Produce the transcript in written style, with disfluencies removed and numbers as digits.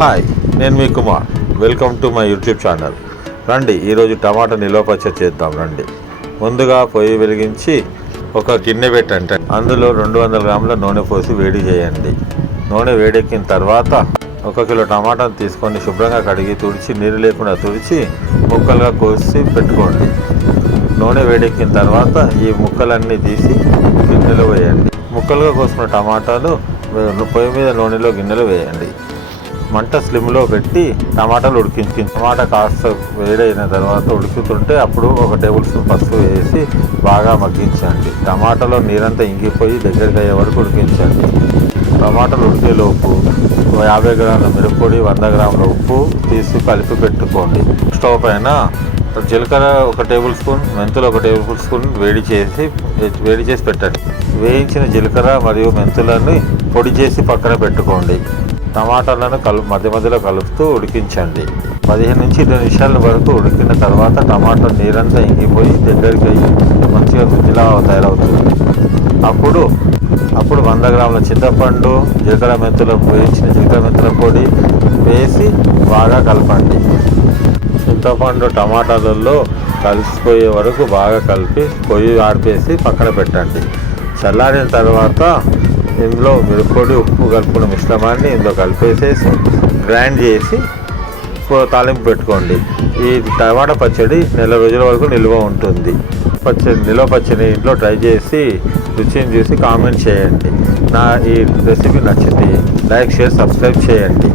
Hi, నేను మీ Kumar. Welcome to my YouTube channel. రండి, ఈరోజు టమాటా నిల్వ పచ్చడి చేద్దాం. రండి, ముందుగా పొయ్యి వెలిగించి ఒక గిన్నె పెట్టండి. అందులో 200 గ్రాముల నూనె పోసి వేడి చేయండి. నూనె వేడెక్కిన తర్వాత 1 కిలో టమాటాను తీసుకొని శుభ్రంగా కడిగి తుడిచి, నీరు లేకుండా తుడిచి ముక్కలుగా కోసి పెట్టుకోండి. నూనె వేడెక్కిన తర్వాత ఈ ముక్కలన్నీ తీసి గిన్నెలో వేయండి. ముక్కలుగా కోసుకున్న టమాటాలు పొయ్యి మీద నూనెలో గిన్నెలో వేయండి. మంట స్లిమ్లో పెట్టి టమాటాలు ఉడికించి, టమాటా కాస్త వేడైన తర్వాత ఉడుకుతుంటే అప్పుడు 1 టేబుల్ స్పూన్ పసుపు వేసి బాగా మగ్గించండి. టమాటాలో నీరంతా ఇంకిపోయి దగ్గరికి అయ్యే వరకు ఉడికించండి. టమాటాలు ఉడికేలోపు 50 గ్రాముల మిరప్పొడి, 100 గ్రాముల ఉప్పు తీసి కలిపి పెట్టుకోండి. స్టవ్ పైన జీలకర్ర 1 టేబుల్ స్పూన్, మెంతులు 1 టేబుల్ స్పూన్ వేడి చేసి పెట్టండి. వేయించిన జీలకర్ర మరియు మెంతులను పొడి చేసి పక్కన పెట్టుకోండి. టమాటాలను మధ్య మధ్యలో కలుపుతూ ఉడికించండి. 15 నుంచి 20 నిమిషాల వరకు ఉడికిన తర్వాత టమాటా నీరంతా ఇంగిపోయి దగ్గరికి అయ్యి మంచిగా గుజ్జులా తయారవుతుంది. అప్పుడు 100 గ్రాముల చింతపండు, వేయించిన జీలకర్ర మెంతుల పొడి వేసి బాగా కలపండి. చింతపండు టమాటాలలో కలిసిపోయే వరకు బాగా కలిపి పొయ్యి ఆడిపేసి పక్కన పెట్టండి. చల్లారిన తర్వాత ఇందులో మిరప్పొడి, ఉప్పు కలుపుకున్న మిశ్రమాన్ని ఇందులో కలిపేసేసి గ్రైండ్ చేసి తాలింపు పెట్టుకోండి. ఈ టమాటా పచ్చడి నెల రోజుల వరకు నిల్వ ఉంటుంది. నిల్వ పచ్చడి ఇంట్లో ట్రై చేసి రుచిని చూసి కామెంట్ చేయండి. నా ఈ రెసిపీ నచ్చింది లైక్, షేర్, సబ్స్క్రైబ్ చేయండి.